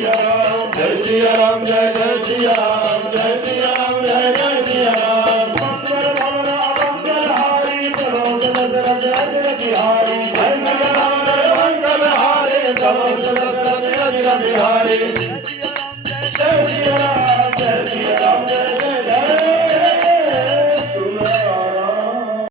सिया राम जय जय सिया राम जय सिया राम जय जय सिया राम मंगल भवन मंगल हारी प्रभु दशरथ अजर बिहारी मंगल भवन मंगल हारी प्रभु दशरथ अजर बिहारी जय सिया राम जय सिया